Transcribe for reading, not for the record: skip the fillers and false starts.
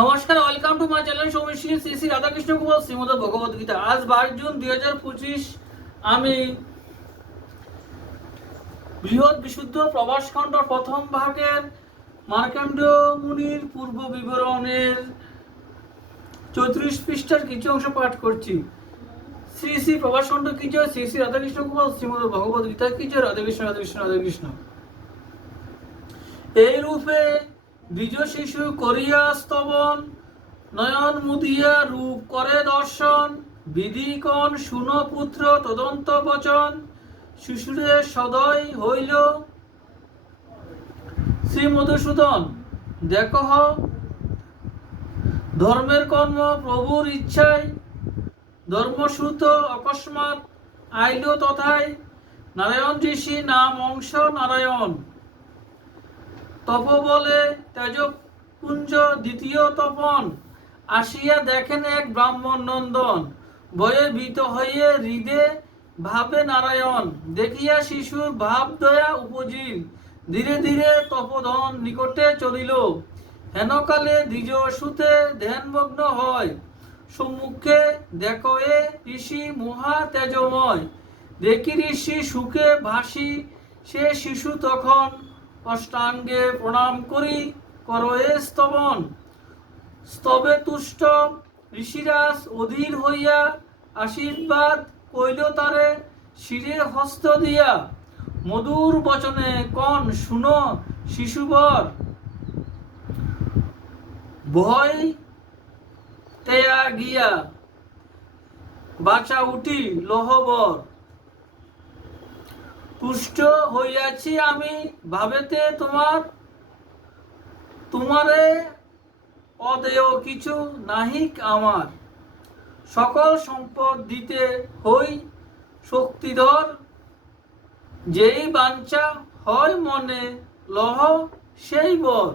নমস্কার, welcome to my channel Soumishri Shri Shri Radhakrishna Kumar Shrimad Bhagavad Gita. আজ 22 June 2025। আমি বৃহৎ বিশুদ্ধ প্রভাসখণ্ড প্রথম ভাগের মার্কণ্ডেয় মুনির পূর্ব বিবরণের 34 পৃষ্ঠার কিছু অংশ পাঠ করছি। শ্রী শ্রী প্রভাসখণ্ড কি জয়, শ্রী শ্রী রাধাকৃষ্ণ কুমার শ্রীমদ ভগবদ গীতা কি জয়। রাধাকৃষ্ণ রাধাকৃষ্ণ রাধাকৃষ্ণ। এই রূপে দ্বিজ শিশু করিয়া স্তবন, নয়ন মুদিয়া রূপ করে দর্শন, বিধিকণ শুন পুত্র তদন্ত বচন, শিশুরে সদয় হইল শ্রী মধুসূদন। দেখহ ধর্মের কর্ম প্রভুর ইচ্ছায়, ধর্মসূত অকস্মাৎ আইল তথায়, নারায়ণ ঋষি নাম অংশ নারায়ণ, তপ বলে তেজপুঞ্জ দ্বিতীয় তপন, আসিয়া দেখেন এক ব্রাহ্মণ নন্দন, ভয়ে ভীত হইয়ে হৃদে ভাবে নারায়ণ, দেখিয়া শিশুর ভাব দয়া উপজিল, ধীরে ধীরে তপোধন নিকটে চলিল, হেনকালে দ্বিজ সুতে ধ্যানমগ্ন হয়, সম্মুখে দেখো এ ঋষি মহা তেজময়, দেখি ঋষি সুখে ভাসি সে শিশু তখন, অষ্টাঙ্গে প্রণাম করি করয়ে স্তবন, স্তবে তুষ্ট ঋষিরাজ অধীর হইয়া, আশীর্বাদ কইল তারে শিরে হস্ত দিয়া, মধুর বচনে কন শুনো শিশুবর, ভয় তেয়া গিয়া বাঁচা উঠি লহবর, পুষ্ট হইয়াছি আমি ভাবেতে তোমারে অদেয় কিছু নাহিক আমার, সকল সম্পদ দিতে হই শক্তিধর, যেই বাঞ্ছা হয় মনে লহ সেই বর।